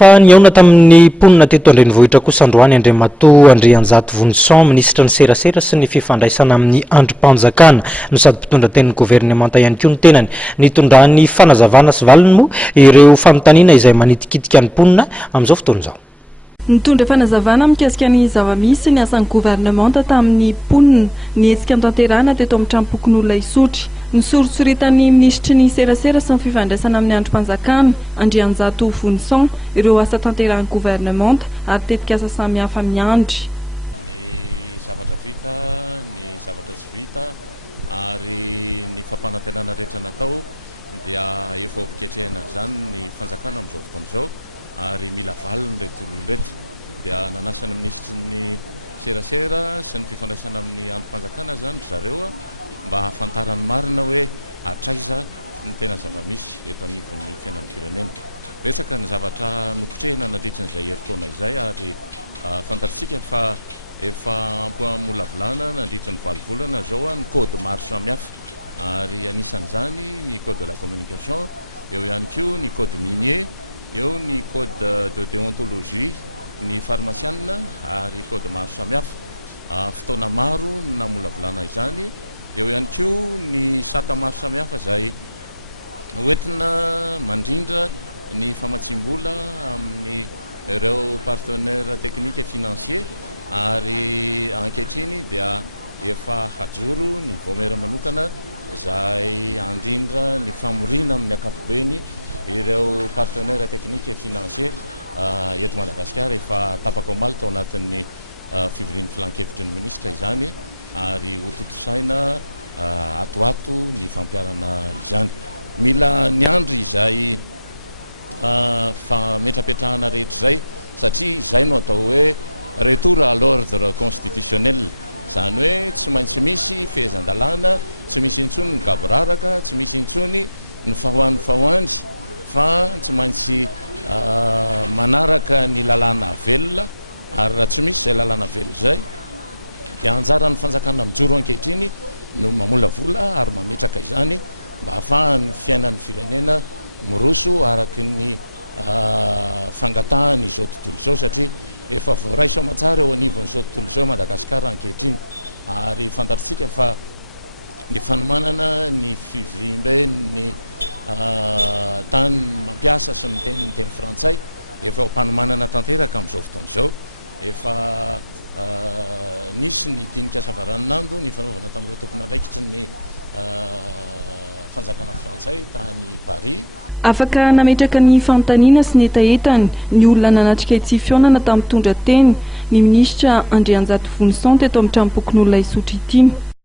Fa Nihaona tamin'ny mponina teto an-drenivohitra kosa androany Atoa Andrianjato Vonison, ministra ny Serasera sy ny fifandraisana amin'ny andriam-panjakana no sady mpitondra teny governemanta ihany koa ny tenany. Nitondra ny fanazavana sy valiny moa ireo fanotaniana izay manitikitika ny mponina amin'izao fotoana izao. Nitondra fanazavana mikasika ny zava-misy ny asan'ny governemanta tamin'ny mponina nihetsika tanterahana teto amin'ny trampokon'olona isotry. Nisoritsoritany ministra ny Serasera sy ny fifandraisana amin'ny andriam-panjakana Andrianjato Vonison ireo asa tanterahan'ny governemanta ary tetikasa samihafa miandry. Afaka nametraka ny fanotaniana sy ny etaetany ny olona nanatrika itsy fionana tamin'ny mpitondra teny ny ministra Andrianjato Vonison teto amin'ny trampokon'olona isotry ity.